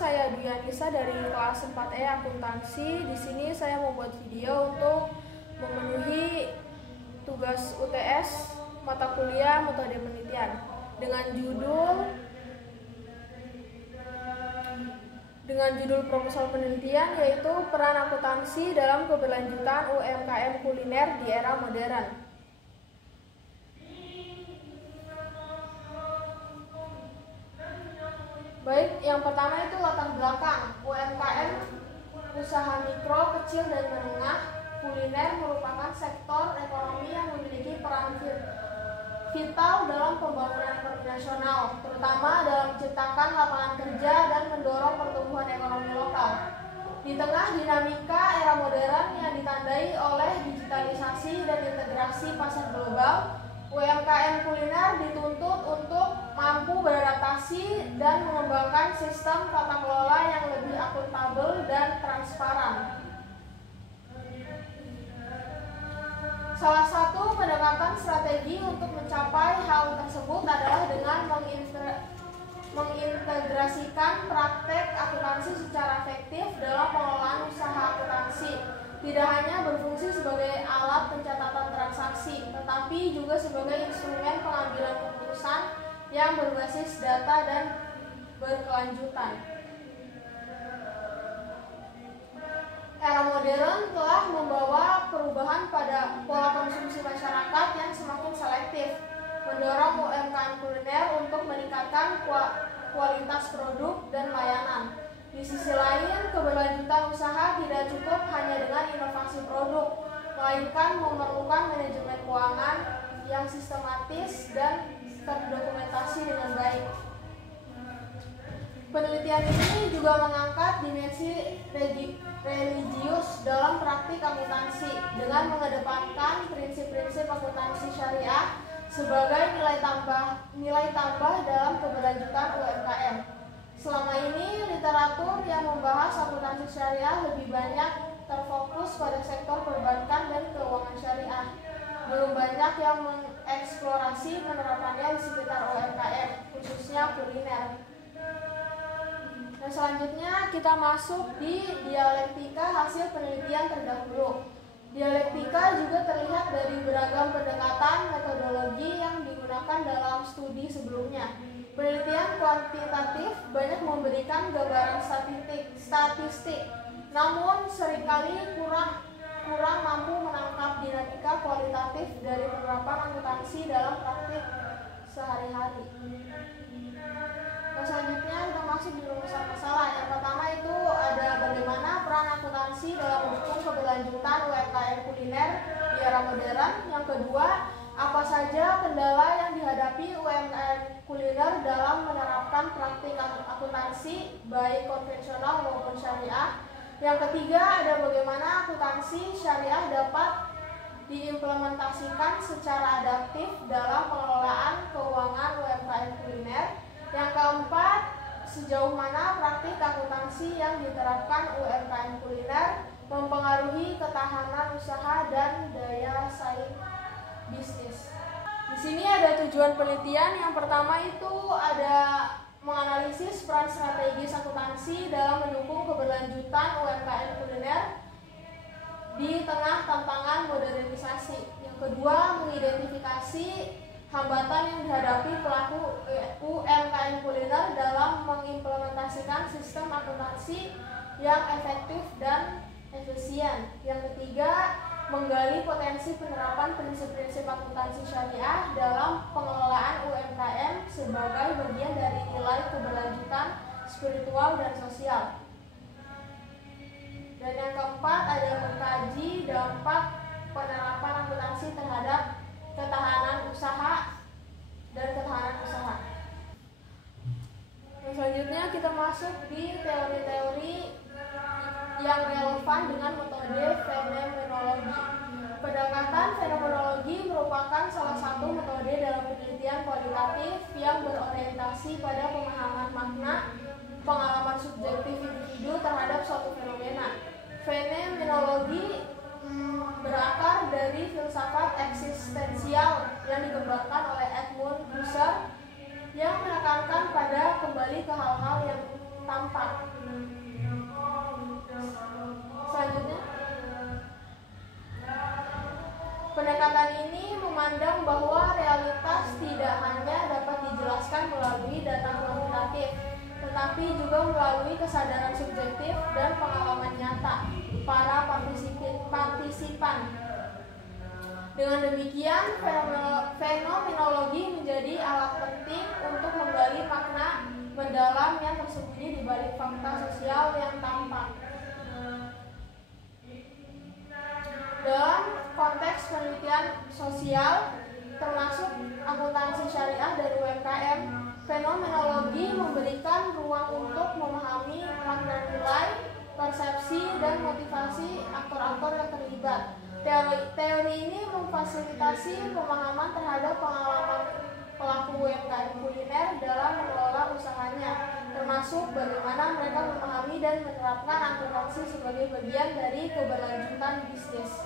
saya Dwi Anissa dari kelas 4E Akuntansi. Di sini saya membuat video untuk memenuhi tugas UTS mata kuliah metode penelitian dengan judul proposal penelitian, yaitu peran akuntansi dalam keberlanjutan UMKM kuliner di era modern. Baik, yang pertama itu latar belakang. UMKM, usaha mikro, kecil, dan menengah kuliner merupakan sektor ekonomi yang memiliki peran vital dalam pembangunan ekonomi nasional, terutama dalam menciptakan lapangan kerja dan mendorong pertumbuhan ekonomi lokal. Di tengah dinamika era modern yang ditandai oleh digitalisasi dan integrasi pasar global, UMKM kuliner dituntut untuk mampu beradaptasi dan mengembangkan sistem tata kelola yang lebih akuntabel dan transparan. Salah satu pendekatan strategi untuk mencapai hal tersebut adalah dengan mengintegrasikan praktek akuntansi secara efektif dalam pengelolaan usaha akuntansi. Tidak hanya berfungsi sebagai alat pencatatan transaksi, tetapi juga sebagai instrumen pengambilan keputusan yang berbasis data dan berkelanjutan. Era modern telah membawa perubahan pada pola konsumsi masyarakat yang semakin selektif, mendorong UMKM kuliner untuk meningkatkan kualitas produk dan layanan. Di sisi lain, keberlanjutan usaha tidak cukup hanya dengan inovasi produk, melainkan memerlukan manajemen keuangan yang sistematis dan terdokumentasi dengan baik. Penelitian ini juga mengangkat dimensi religius dalam praktik akuntansi dengan mengedepankan prinsip-prinsip akuntansi syariah sebagai nilai tambah dalam keberlanjutan UMKM. Selama ini, literatur yang membahas akuntansi syariah lebih banyak terfokus pada sektor perbankan dan keuangan syariah. Belum banyak yang mengeksplorasi penerapannya di sekitar UMKM, khususnya kuliner. Dan selanjutnya kita masuk di dialektika hasil penelitian terdahulu. Dialektika juga terlihat dari beragam pendekatan metodologi yang digunakan dalam studi sebelumnya. Penelitian kuantitatif banyak memberikan gambaran statistik, namun seringkali kurang mampu menangkap dinamika kualitatif dari penerapan akuntansi dalam praktik sehari-hari. Selanjutnya kita masuk di rumusan masalah. Yang pertama itu ada bagaimana peran akuntansi dalam mendukung keberlanjutan UMKM kuliner di era modern. Yang kedua, apa saja kendala yang dihadapi UMKM kuliner dalam menerapkan praktik akuntansi baik konvensional maupun syariah. Yang ketiga, ada bagaimana akuntansi syariah dapat diimplementasikan secara adaptif dalam pengelolaan keuangan UMKM kuliner. Yang keempat, sejauh mana praktik akuntansi yang diterapkan UMKM kuliner mempengaruhi ketahanan usaha dan daya saing bisnis. Di sini ada tujuan penelitian. Yang pertama itu ada menganalisis peran strategis akuntansi dalam mendukung keberlanjutan UMKM kuliner di tengah tantangan modernisasi. Yang kedua, mengidentifikasi hambatan yang dihadapi pelaku UMKM kuliner dalam mengimplementasikan sistem akuntansi yang efektif dan efisien. Yang ketiga, menggali potensi penerapan prinsip-prinsip akuntansi syariah dalam pengelolaan UMKM sebagai bagian dari nilai keberlanjutan spiritual dan sosial. Dan yang keempat, ada mengkaji dampak penerapan akuntansi terhadap ketahanan usaha dan ketahanan usaha. Dan selanjutnya kita masuk di teori-teori yang relevan dengan metode fenomenologi. Pendekatan fenomenologi merupakan salah satu metode dalam penelitian kualitatif yang berorientasi pada pemahaman makna pengalaman subjektif individu terhadap suatu fenomena. Fenomenologi berakar dari filsafat eksistensial yang dikembangkan oleh Edmund Husserl yang menekankan pada kembali ke hal-hal yang tampak. Selanjutnya, pendekatan ini memandang bahwa realitas tidak hanya dapat dijelaskan melalui data kuantitatif, tetapi juga melalui kesadaran subjektif dan pengalaman nyata para partisipan. Dengan demikian, fenomenologi menjadi alat penting untuk menggali makna mendalam yang tersembunyi di balik fakta sosial yang tampak. Dalam konteks penelitian sosial, termasuk akuntansi syariah dan UMKM, fenomenologi memberikan ruang untuk memahami makna nilai, persepsi, dan motivasi aktor-aktor yang terlibat. Teori ini memfasilitasi pemahaman terhadap pengalaman pelaku UMKM kuliner dalam mengelola usahanya, termasuk bagaimana mereka memahami dan menerapkan akuntansi sebagai bagian dari keberlanjutan bisnis.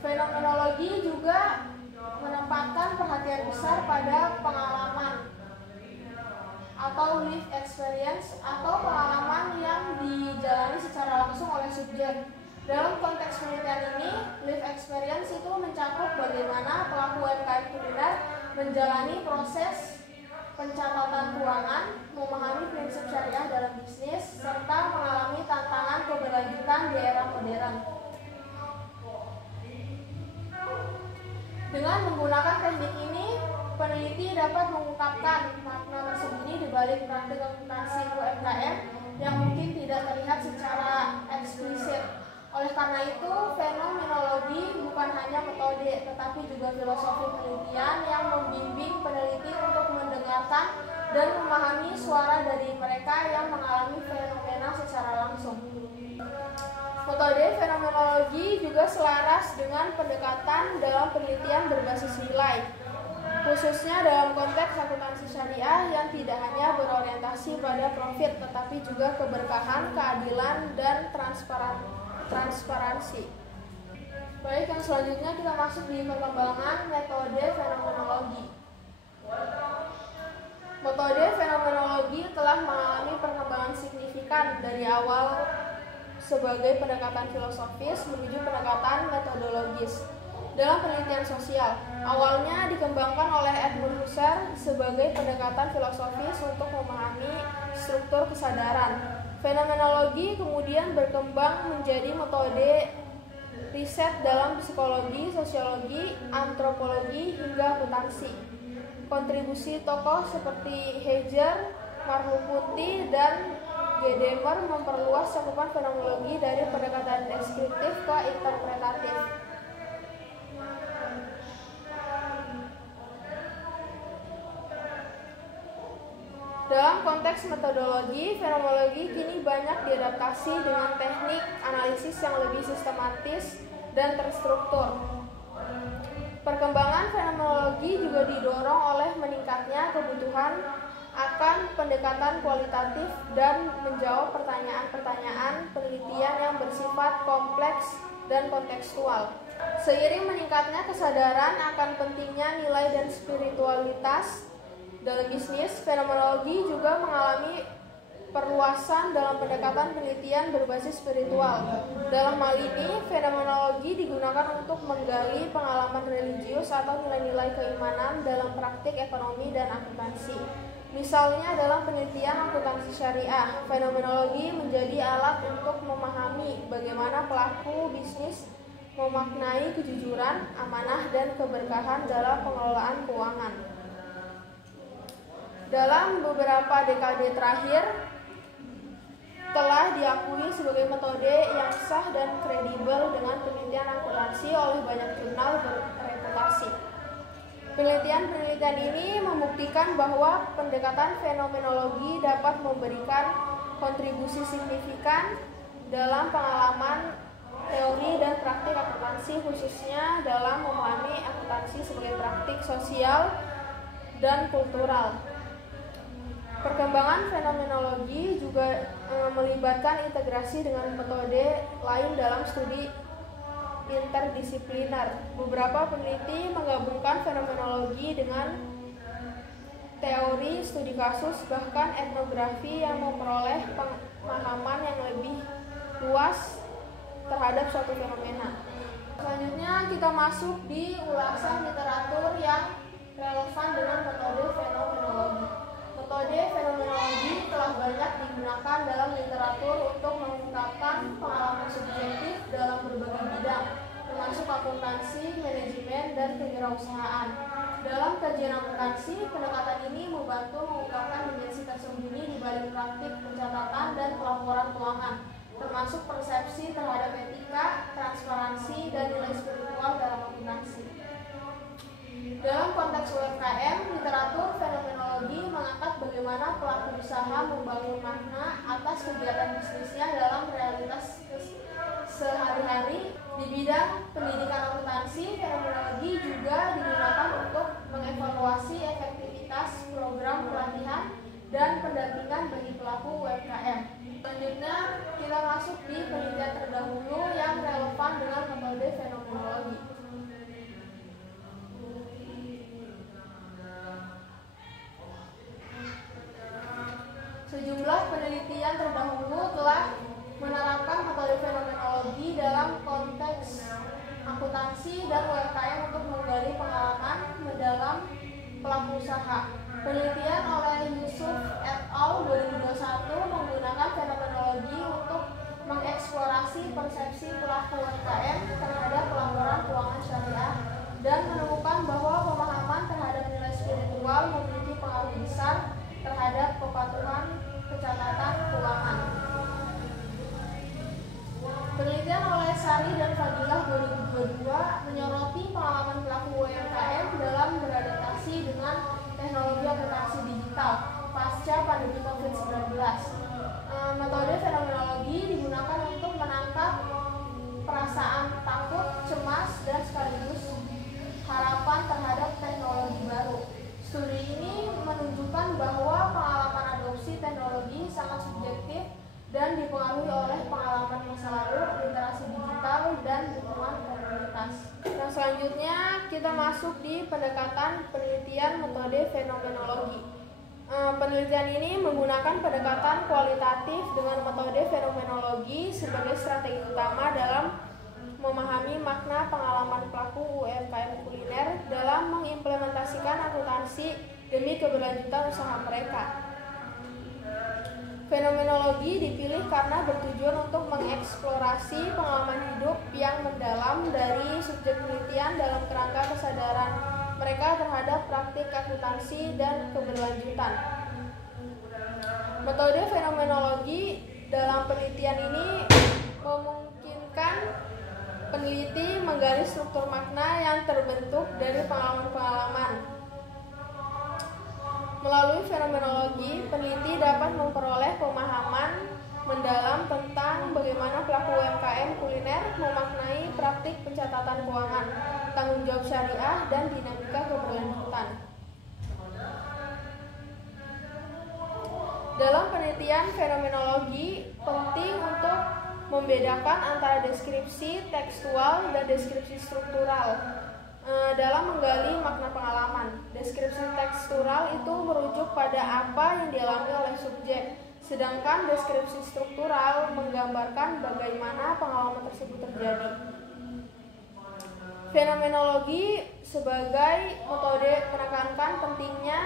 Fenomenologi juga menempatkan perhatian besar pada pengalaman atau lived experience atau pengalaman yang dijalani secara langsung oleh subjek. Dalam konteks penelitian ini, lived experience itu mencakup bagaimana pelaku UMKM kuliner menjalani proses pencatatan keuangan, memahami prinsip syariah dalam bisnis, serta mengalami tantangan keberlanjutan di era modern. Dengan menggunakan teknik ini, peneliti dapat mengungkapkan makna tersembunyi di balik praktik akuntansi UMKM yang mungkin tidak terlihat secara eksplisit. Oleh karena itu, fenomenologi bukan hanya metode, tetapi juga filosofi penelitian yang membimbing peneliti untuk mendengarkan dan memahami suara dari mereka yang mengalami fenomena secara langsung. Metode fenomenologi juga selaras dengan pendekatan dalam penelitian berbasis nilai, khususnya dalam konteks akuntansi syariah yang tidak hanya berorientasi pada profit, tetapi juga keberkahan, keadilan, dan transparansi. Baik, yang selanjutnya kita masuk di perkembangan metode fenomenologi. Metode fenomenologi telah mengalami perkembangan signifikan dari awal sebagai pendekatan filosofis menuju pendekatan metodologis dalam penelitian sosial. Awalnya dikembangkan oleh Edmund Husserl sebagai pendekatan filosofis untuk memahami struktur kesadaran. Fenomenologi kemudian berkembang menjadi metode riset dalam psikologi, sosiologi, antropologi, hingga akuntansi. Kontribusi tokoh seperti Heger, Merleau-Ponty, dan Gadamer memperluas cakupan fenomenologi dari pendekatan deskriptif ke interpretatif. Dalam konteks metodologi, fenomenologi kini banyak diadaptasi dengan teknik analisis yang lebih sistematis dan terstruktur. Perkembangan fenomenologi juga didorong oleh meningkatnya kebutuhan akan pendekatan kualitatif dan menjawab pertanyaan-pertanyaan penelitian yang bersifat kompleks dan kontekstual. Seiring meningkatnya kesadaran akan pentingnya nilai dan spiritualitas dalam bisnis, fenomenologi juga mengalami perluasan dalam pendekatan penelitian berbasis spiritual. Dalam hal ini, fenomenologi digunakan untuk menggali pengalaman religius atau nilai-nilai keimanan dalam praktik ekonomi dan akuntansi. Misalnya dalam penelitian akuntansi syariah, fenomenologi menjadi alat untuk memahami bagaimana pelaku bisnis memaknai kejujuran, amanah, dan keberkahan dalam pengelolaan keuangan. Dalam beberapa dekade terakhir, telah diakui sebagai metode yang sah dan kredibel dengan penelitian akuntansi oleh banyak jurnal berreputasi. Penelitian-penelitian ini membuktikan bahwa pendekatan fenomenologi dapat memberikan kontribusi signifikan dalam pengalaman teori dan praktik akuntansi, khususnya dalam memahami akuntansi sebagai praktik sosial dan kultural. Perkembangan fenomenologi juga melibatkan integrasi dengan metode lain dalam studi interdisipliner. Beberapa peneliti menggabungkan fenomenologi dengan teori studi kasus, bahkan etnografi yang memperoleh pemahaman yang lebih luas terhadap suatu fenomena. Selanjutnya kita masuk di ulasan literatur yang relevan dengan metode fenomenologi. Metode fenomenologi telah banyak digunakan dalam literatur untuk mengungkapkan pengalaman subjektif dalam berbagai bidang, termasuk akuntansi, manajemen, dan kewirausahaan. Dalam kajian akuntansi, pendekatan ini membantu mengungkapkan dimensi tersembunyi di balik praktik pencatatan dan pelaporan keuangan, termasuk persepsi terhadap etika, transparansi, dan nilai spiritual dalam akuntansi. Dalam konteks UMKM, literatur fenomenologi mengangkat bagaimana pelaku usaha membangun makna atas kegiatan bisnisnya dalam realitas sehari-hari. Di bidang pendidikan akuntansi, fenomenologi juga digunakan untuk mengevaluasi efektivitas program pelatihan dan pendampingan bagi pelaku UMKM. Selanjutnya, kita masuk di penelitian terdahulu yang relevan dengan metode fenomenologi. Sejumlah penelitian terdahulu telah menerapkan metode fenomenologi dalam konteks akuntansi dan UMKM untuk menggali pengalaman mendalam pelaku usaha. Penelitian oleh Yusuf et al. 2021 menggunakan fenomenologi untuk mengeksplorasi persepsi pelaku UMKM terhadap pelaporan keuangan syariah dan menemukan bahwa pemahaman terhadap nilai spiritual memiliki pengaruh besar terhadap kepatuhan pencatatan keuangan. Penelitian oleh Sari dan Fadilah 2022 menyoroti pengalaman pelaku UMKM dalam beradaptasi dengan teknologi akuntansi digital pasca pandemi COVID-19. Metode fenomenologi digunakan untuk menangkap perasaan takut, cemas, dan sekaligus harapan terhadap teknologi baru. Studi ini menunjukkan bahwa pengalaman adopsi teknologi sangat subjektif dan dipengaruhi oleh pengalaman masa lalu, literasi digital, dan dukungan komunitas. Nah, selanjutnya kita masuk di pendekatan penelitian metode fenomenologi. Penelitian ini menggunakan pendekatan kualitatif dengan metode fenomenologi sebagai strategi utama dalam memahami makna pengalaman pelaku UMKM kuliner dalam mengimplementasikan akuntansi demi keberlanjutan usaha mereka. Fenomenologi dipilih karena bertujuan untuk mengeksplorasi pengalaman hidup yang mendalam dari subjek penelitian dalam kerangka kesadaran mereka terhadap praktik akuntansi dan keberlanjutan. Metode fenomenologi dalam penelitian ini memungkinkan peneliti menggali struktur makna yang terbentuk dari pengalaman-pengalaman. Melalui fenomenologi, peneliti dapat memperoleh pemahaman mendalam tentang bagaimana pelaku UMKM kuliner memaknai praktik pencatatan keuangan, tanggung jawab syariah, dan dinamika keberlanjutan. Dalam penelitian fenomenologi, penting untuk membedakan antara deskripsi tekstual dan deskripsi struktural dalam menggali makna pengalaman. Deskripsi tekstural itu merujuk pada apa yang dialami oleh subjek, sedangkan deskripsi struktural menggambarkan bagaimana pengalaman tersebut terjadi. Fenomenologi sebagai metode menekankan pentingnya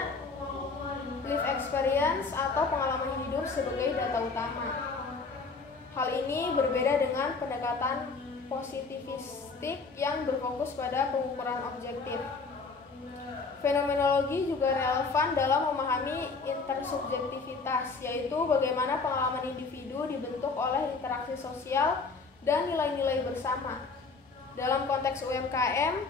life experience atau pengalaman hidup sebagai data utama. Hal ini berbeda dengan pendekatan positivistik yang berfokus pada pengukuran objektif. Fenomenologi juga relevan dalam memahami intersubjektivitas, yaitu bagaimana pengalaman individu dibentuk oleh interaksi sosial dan nilai-nilai bersama. Dalam konteks UMKM,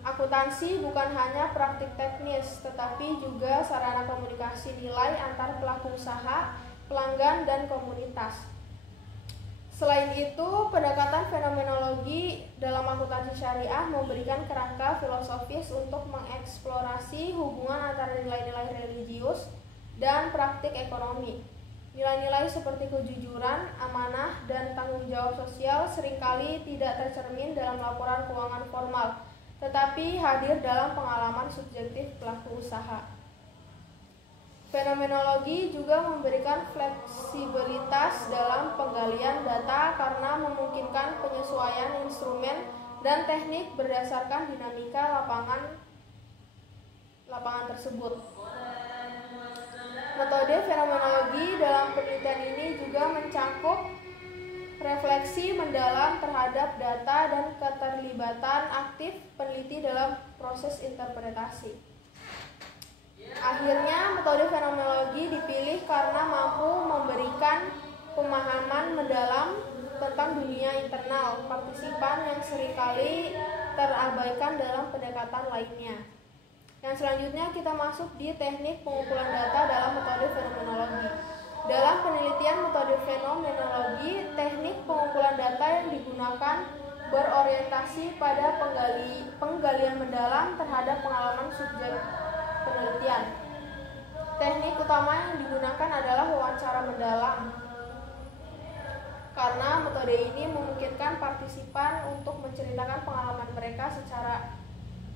akuntansi bukan hanya praktik teknis, tetapi juga sarana komunikasi nilai antar pelaku usaha, pelanggan, dan komunitas. Selain itu, pendekatan fenomenologi dalam akuntansi syariah memberikan kerangka filosofis untuk mengeksplorasi hubungan antara nilai-nilai religius dan praktik ekonomi. Nilai-nilai seperti kejujuran, amanah, dan tanggung jawab sosial seringkali tidak tercermin dalam laporan keuangan formal, tetapi hadir dalam pengalaman subjektif pelaku usaha. Fenomenologi juga memberikan fleksibilitas dalam penggalian data karena memungkinkan penyesuaian instrumen dan teknik berdasarkan dinamika lapangan tersebut. Metode fenomenologi dalam penelitian ini juga mencangkup refleksi mendalam terhadap data dan keterlibatan aktif peneliti dalam proses interpretasi. Akhirnya, metode fenomenologi dipilih karena mampu memberikan pemahaman mendalam tentang dunia internal partisipan yang seringkali terabaikan dalam pendekatan lainnya. Yang selanjutnya kita masuk di teknik pengumpulan data dalam metode fenomenologi. Dalam penelitian metode fenomenologi, teknik pengumpulan data yang digunakan berorientasi pada penggalian mendalam terhadap pengalaman subjek penelitian. Teknik utama yang digunakan adalah wawancara mendalam. Karena metode ini memungkinkan partisipan untuk menceritakan pengalaman mereka secara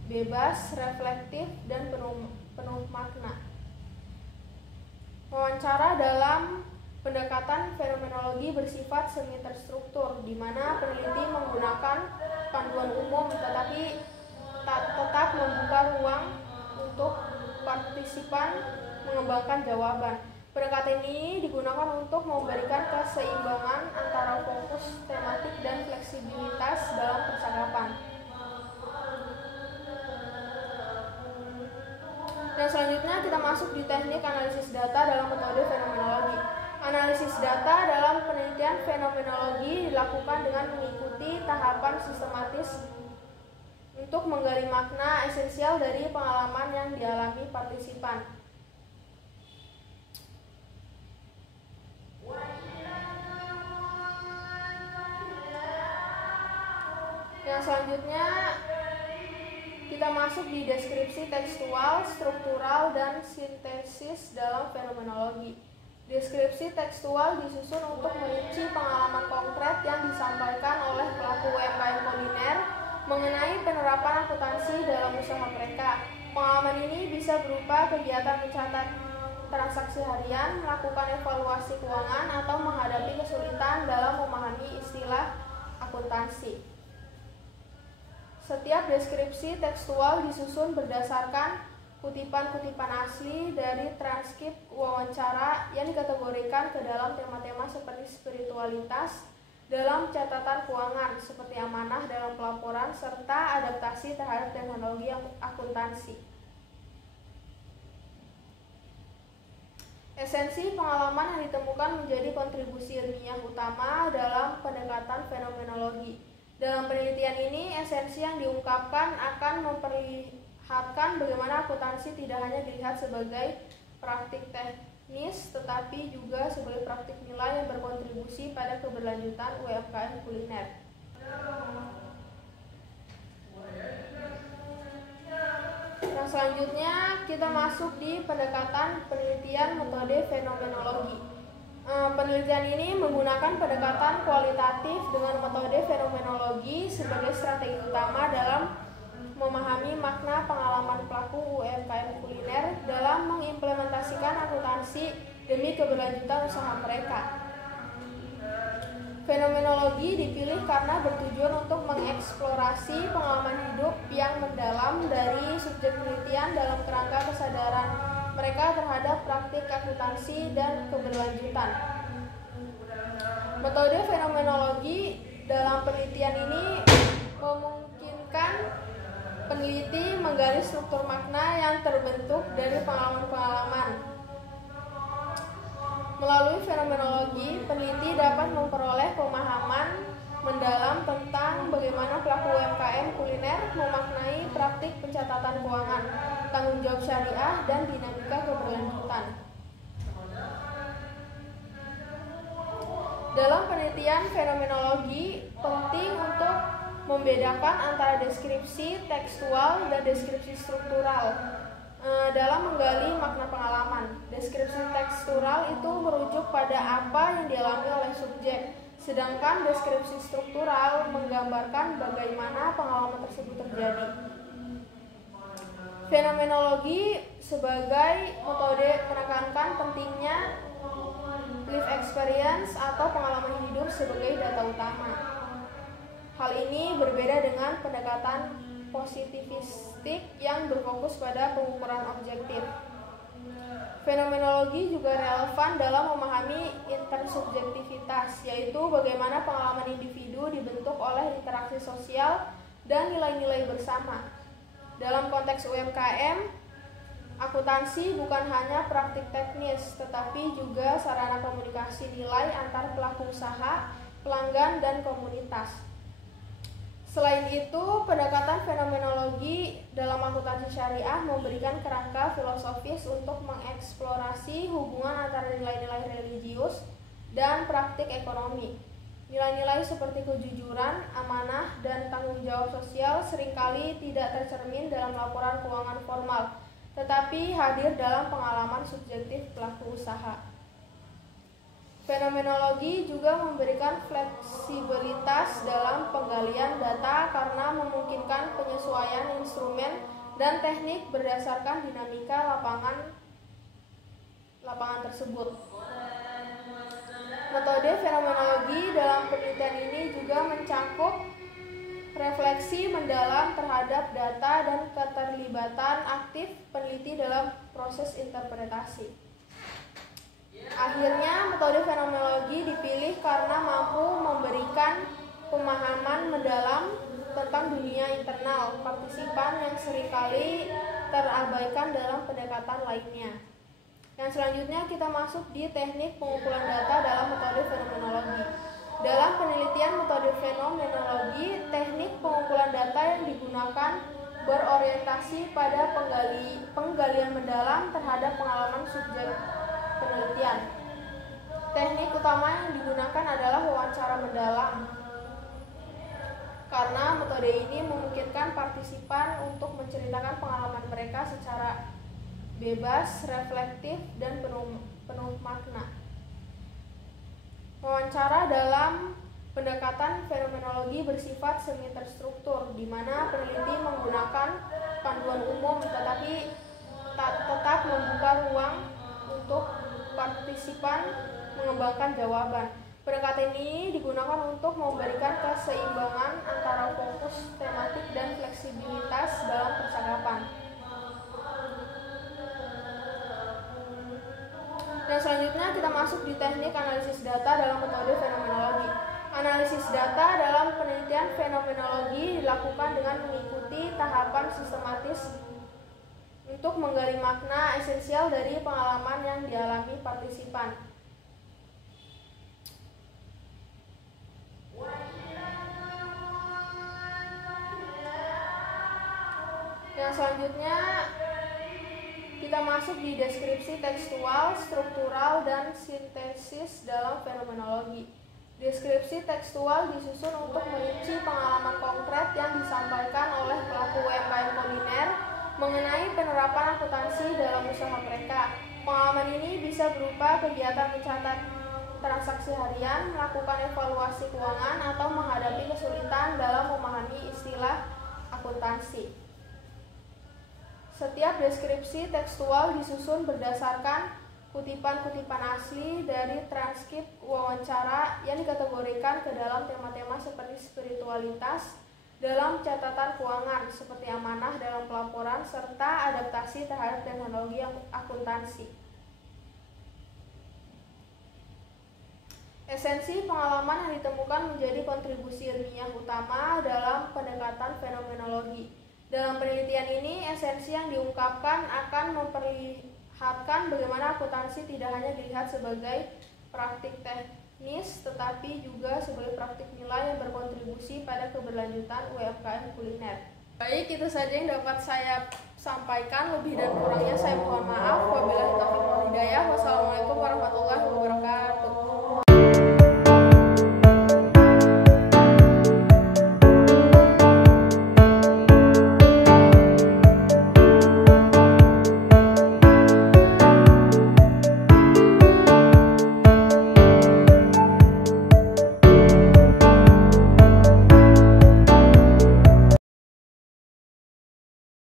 bebas, reflektif, dan penuh makna. Wawancara dalam pendekatan fenomenologi bersifat semi terstruktur, di mana peneliti menggunakan panduan umum tetapi tetap membuka ruang untuk partisipan mengembangkan jawaban. Pendekatan ini digunakan untuk memberikan keseimbangan antara fokus tematik dan fleksibilitas dalam percakapan. Dan selanjutnya kita masuk di teknik analisis data dalam metode fenomenologi. Analisis data dalam penelitian fenomenologi dilakukan dengan mengikuti tahapan sistematis untuk menggali makna esensial dari pengalaman yang dialami partisipan. Yang selanjutnya kita masuk di deskripsi tekstual, struktural, dan sintesis dalam fenomenologi. Deskripsi tekstual disusun untuk merinci pengalaman konkret yang disampaikan oleh pelaku UMKM kuliner mengenai penerapan akuntansi dalam usaha mereka. Pengalaman ini bisa berupa kegiatan mencatat transaksi harian, melakukan evaluasi keuangan, atau menghadapi kesulitan dalam memahami istilah akuntansi. Setiap deskripsi tekstual disusun berdasarkan kutipan-kutipan asli dari transkrip wawancara yang dikategorikan ke dalam tema-tema seperti spiritualitas dalam catatan keuangan, seperti amanah dalam pelaporan, serta adaptasi terhadap teknologi akuntansi. Esensi pengalaman yang ditemukan menjadi kontribusi ilmiah utama dalam pendekatan fenomenologi. Dalam penelitian ini, esensi yang diungkapkan akan memperlihatkan bagaimana akuntansi tidak hanya dilihat sebagai praktik teknis, tetapi juga sebagai praktik nilai yang berkontribusi pada keberlanjutan UMKM kuliner. Nah, selanjutnya kita masuk di pendekatan penelitian metode fenomenologi. Penelitian ini menggunakan pendekatan kualitatif dengan metode fenomenologi sebagai strategi utama dalam memahami makna pengalaman pelaku UMKM kuliner dalam mengimplementasikan akuntansi demi keberlanjutan usaha mereka. Fenomenologi dipilih karena bertujuan untuk mengeksplorasi pengalaman hidup yang mendalam dari subjek penelitian dalam kerangka kesadaran mereka terhadap praktik akuntansi dan keberlanjutan. Metode fenomenologi dalam penelitian ini memungkinkan peneliti menggali struktur makna yang terbentuk dari pengalaman-pengalaman. Melalui fenomenologi, peneliti dapat memperoleh pemahaman mendalam tentang bagaimana pelaku UMKM kuliner memaknai praktik pencatatan keuangan, tanggung jawab syariah, dan dinamika keberlanjutan. Dalam penelitian fenomenologi, penting untuk membedakan antara deskripsi tekstual dan deskripsi struktural dalam menggali makna pengalaman. Deskripsi tekstural itu merujuk pada apa yang dialami oleh subjek, sedangkan deskripsi struktural menggambarkan bagaimana pengalaman tersebut terjadi. Fenomenologi sebagai metode menekankan pentingnya life experience atau pengalaman hidup sebagai data utama. Hal ini berbeda dengan pendekatan positivistik yang berfokus pada pengukuran objektif. Fenomenologi juga relevan dalam memahami intersubjektivitas, yaitu bagaimana pengalaman individu dibentuk oleh interaksi sosial dan nilai-nilai bersama. Dalam konteks UMKM, akuntansi bukan hanya praktik teknis, tetapi juga sarana komunikasi nilai antar pelaku usaha, pelanggan, dan komunitas. Selain itu, pendekatan fenomenologi dalam akuntansi syariah memberikan kerangka filosofis untuk mengeksplorasi hubungan antara nilai-nilai religius dan praktik ekonomi. Nilai-nilai seperti kejujuran, amanah, dan tanggung jawab sosial seringkali tidak tercermin dalam laporan keuangan formal, tetapi hadir dalam pengalaman subjektif pelaku usaha. Fenomenologi juga memberikan fleksibilitas dalam penggalian data karena memungkinkan penyesuaian instrumen dan teknik berdasarkan dinamika lapangan tersebut. Metode fenomenologi dalam penelitian ini juga mencakup refleksi mendalam terhadap data dan keterlibatan aktif peneliti dalam proses interpretasi. Akhirnya, metode fenomenologi dipilih karena mampu memberikan pemahaman mendalam tentang dunia internal partisipan yang seringkali terabaikan dalam pendekatan lainnya. Yang selanjutnya kita masuk di teknik pengumpulan data dalam metode fenomenologi. Dalam penelitian metode fenomenologi, teknik pengumpulan data yang digunakan berorientasi pada penggalian mendalam terhadap pengalaman subjek penelitian. Teknik utama yang digunakan adalah wawancara mendalam, karena metode ini memungkinkan partisipan untuk menceritakan pengalaman mereka secara bebas, reflektif, dan penuh makna. Wawancara dalam pendekatan fenomenologi bersifat semi terstruktur, di mana peneliti menggunakan panduan umum tetapi tetap membuka ruang untuk partisipan mengembangkan jawaban. Pendekatan ini digunakan untuk memberikan keseimbangan antara fokus tematik dan fleksibilitas dalam percakapan. Dan selanjutnya kita masuk di teknik analisis data dalam metode fenomenologi. Analisis data dalam penelitian fenomenologi dilakukan dengan mengikuti tahapan sistematis untuk menggali makna esensial dari pengalaman yang dialami partisipan. Yang selanjutnya kita masuk di deskripsi tekstual, struktural, dan sintesis dalam fenomenologi. Deskripsi tekstual disusun untuk merinci pengalaman konkret yang disampaikan oleh pelaku UMKM kuliner mengenai penerapan akuntansi dalam usaha mereka. Pengalaman ini bisa berupa kegiatan mencatat transaksi harian, melakukan evaluasi keuangan, atau menghadapi kesulitan dalam memahami istilah akuntansi. Setiap deskripsi tekstual disusun berdasarkan kutipan-kutipan asli dari transkrip wawancara yang dikategorikan ke dalam tema-tema seperti spiritualitas dalam catatan keuangan, seperti amanah dalam pelaporan, serta adaptasi terhadap teknologi akuntansi. Esensi pengalaman yang ditemukan menjadi kontribusi ilmiah utama dalam pendekatan fenomenologi. Dalam penelitian ini, esensi yang diungkapkan akan memperlihatkan bagaimana akuntansi tidak hanya dilihat sebagai praktik teknis, tetapi juga sebagai praktik nilai yang berkontribusi pada keberlanjutan UMKM kuliner. Baik, itu saja yang dapat saya sampaikan. Lebih dan kurangnya saya mohon maaf. Wabillahi taufiq wal hidayah. Wassalamualaikum warahmatullahi wabarakatuh.